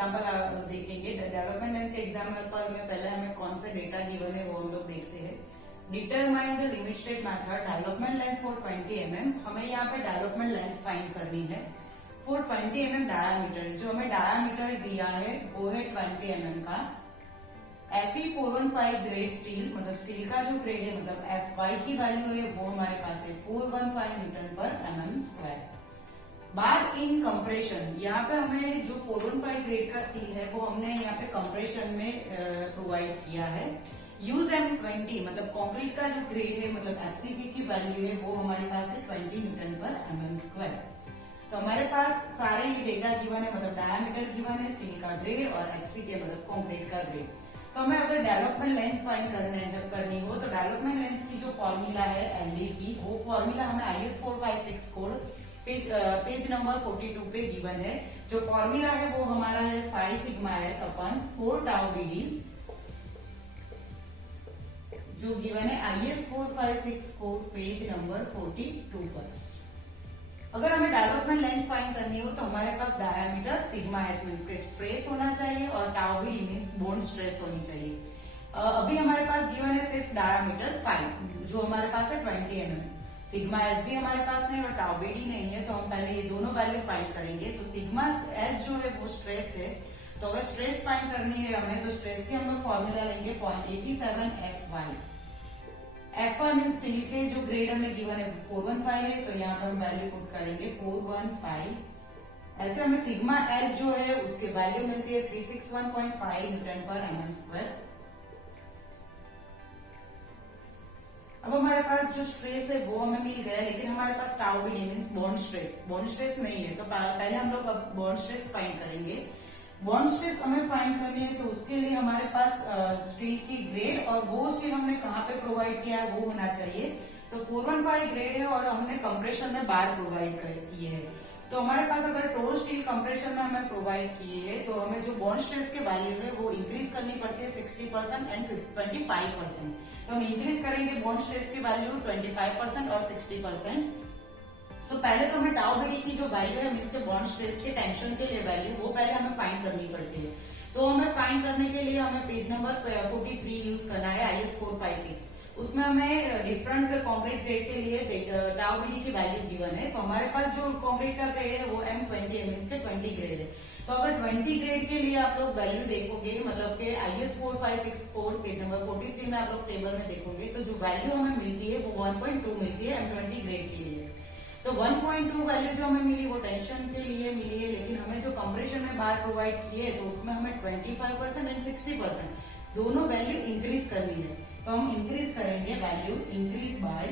Example देखेंगे। Development length के example में पहले हमें कौन सा डेटा गिवन है वो हम लोग देखते हैं। Determine the limit state method development length for 20 mm। हमें यहाँ पे डेवलपमेंट लेंथ फाइंड करनी है फॉर 20 mm डायामीटर। जो हमें डायामीटर दिया है वो है 20 mm का। Fe 415 ग्रेड स्टील, मतलब स्टील का जो ग्रेड है, मतलब Fy की वैल्यू है वो हमारे पास है 415 न्यूटन पर mm²। बार इन कंप्रेशन, यहाँ पे हमें जो 415 ग्रेड का स्टील है वो हमने यहाँ पे कंप्रेशन में प्रोवाइड किया है। यूज M20, मतलब कंक्रीट का जो ग्रेड है, मतलब FCP की वैल्यू है वो हमारे पास है 20 न्यूटन पर mm²। तो हमारे पास सारे ये डेटा गिवन है, मतलब डायामीटर गिवन है, स्टील का ग्रेड और HCP मतलब कंक्रीट का ग्रेड। तो हमें अगर डेवलपमेंट लेंथ फाइंड करनी हो तो डेवलपमेंट लेंथ की जो फॉर्मूला है एलडी की, वो फॉर्मूला हमें IS 456 कोड पेज नंबर 42 पे गिवन है। जो फॉर्मूला है वो हमारा है 5 sigma S upon 4 tau BD, जो गिवन है IS 456 कोड पेज नंबर 42 पर। अगर हमें डेवलपमेंट लेंथ फाइंड करनी हो तो हमारे पास डायामीटर सिग्मा एस मीन्स के स्ट्रेस होना चाहिए और tau B means bond stress होनी चाहिए। अभी हमारे पास गिवन है सिर्फ डायामीटर 5, जो हमारे पास है 20 mm। सिग्मा एस भी हमारे पास नहीं और टाउ बी डी नहीं है, तो हम पहले ये दोनों वैल्यू फाइंड करेंगे। तो सिग्मा एस जो है वो स्ट्रेस है, तो अगर स्ट्रेस फाइंड करनी है हमें तो स्ट्रेस की हम लोग फॉर्मूला लेंगे 0.87 Fy। F1 मीन स्टील के जो ग्रेड हमें गिवन है 415 है, तो यहाँ पर हम वैल्यू पुट करेंगे 415। ऐसे हमें सिग्मा एस जो है उसकी वैल्यू मिलती है 361.5 न्यूटन पर mm²। अब हमारे पास जो स्ट्रेस है वो हमें मिल गया, लेकिन हमारे पास tau B D means bond stress नहीं है। तो पहले हम लोग अब बॉन्ड स्ट्रेस फाइंड करेंगे। बॉन्ड स्ट्रेस हमें फाइंड करनी है तो उसके लिए हमारे पास स्टील की ग्रेड और वो स्टील हमने कहाँ पे प्रोवाइड किया है वो होना चाहिए। तो 415 ग्रेड है और हमने कंप्रेशन में बार प्रोवाइड किए हैं। तो हमारे पास अगर टोर स्टील कंप्रेशन में हमें प्रोवाइड किए हैं तो हमें जो बॉन्ड स्ट्रेस की वैल्यू है वो इंक्रीज करनी पड़ती है 60% एंड 25%। तो हम इंक्रीज करेंगे बॉन्ड स्ट्रेस की वैल्यू 25% और 60%। तो पहले तो हमें टाउ बीडी की जो वैल्यू है इसके बॉन्ड स्ट्रेस के टेंशन के लिए वैल्यू वो पहले हमें फाइंड करनी पड़ती है। तो हमें फाइंड करने के लिए हमें पेज नंबर 43 यूज करना है IS 456। उसमें हमें डिफरेंट कॉन्क्रीट ग्रेड के लिए टाउ बीडी की वैल्यू गिवन है। तो हमारे पास जो कॉन्क्रीट का ग्रेड है वो M20 मीन्स के 20 ग्रेड है। तो अगर 20 ग्रेड के लिए आप लोग वैल्यू देखोगे, मतलब के IS 4564 पेज नंबर 43 में आप लोग टेबल में देखोगे तो जो वैल्यू हमें मिलती है वो 1.2 मिलती है M20 ग्रेड के लिए। तो 1.2 वैल्यू जो हमें मिली वो टेंशन के लिए मिली है, लेकिन हमें जो कंप्रेशन में बार प्रोवाइड किए तो उसमें हमें 25% एंड 60% दोनों वैल्यू इंक्रीज करनी है। तो हम इंक्रीज करेंगे वैल्यू इंक्रीज बाय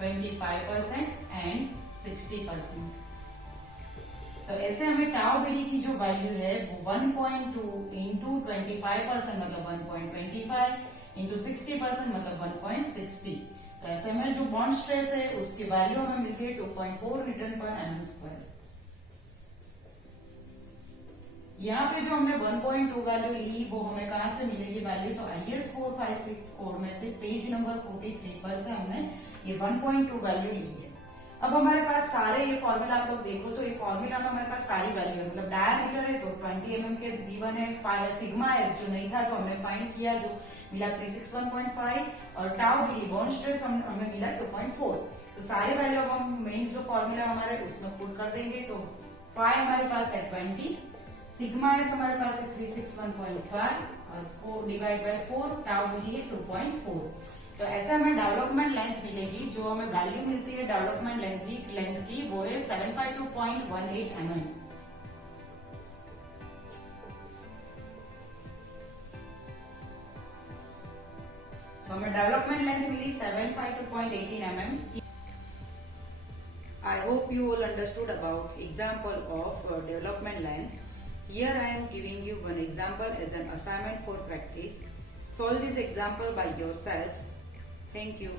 25% एंड 60%। तो ऐसे हमें टाउ बीडी की जो वैल्यू है वो 1.2 इंटू 25% मतलब 1.25 इंटू 60% मतलब 1.60। तो ऐसे में जो बॉन्ड स्ट्रेस है उसकी वैल्यू हमें मिलती है 2.4 न्यूटन पर mm²। यहाँ पे जो हमने 1.2 वैल्यू ली वो हमें कहाँ से मिलेगी वैल्यू, तो IS 456 कोड में से पेज नंबर 43 पर से हमने ये 1.2 वैल्यू ली है। अब हमारे पास सारे ये फॉर्मूला आप लोग देखो तो ये फॉर्मूला में हमारे पास सारी वैल्यू है, मतलब डायामीटर है तो 20 mm के गिवन है। सिग्मा एस जो नहीं था तो हमने फाइंड किया, जो मिला 361.5 और टाउ बी बॉन्ड स्ट्रेस हमें मिला 2.4। तो सारे वैल्यू अब हम मेन जो फॉर्मूला हमारे उसमें पुट कर देंगे। तो फाई हमारे पास है 20, सिग्मा एस हमारे पास है 361.5 और 4 डिवाइड बाय 4, टाउ बी है 2.4। तो ऐसे हमें डेवलपमेंट लेंथ मिलेगी। जो हमें वैल्यू मिलती है डेवलपमेंट लेंथ की वो है 752.18 mm। तो हमें डेवलपमेंट लेंथ मिली 752.18 mm। I hope you all understood about example of development length. Here I am giving you one example as an assignment for practice. Solve this example by yourself. Thank you.